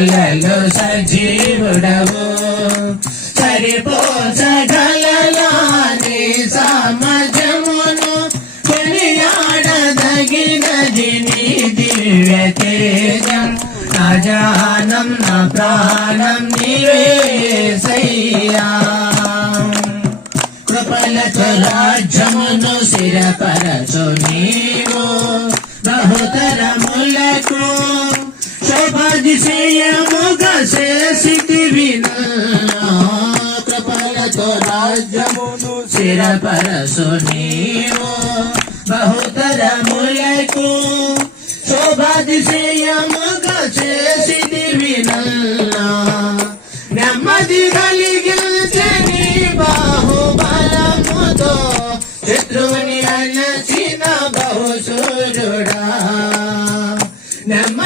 సర్వములలో సజీవుడవు సరిపోచగలలాని సమాజమును కొనియాడదగినది నీ దివ్య తేజం నా జానం నా ప్రాణం నీవేసయ్యా కృపలతో రాజ్యమును స్థిరపరచు నీవు బహుతరములకు శోభాతిశయముగా చేసితివి కృపలతో రాజ్యమును స్థిరపరచు నీవు బహుతరములకు శోభాతిశయ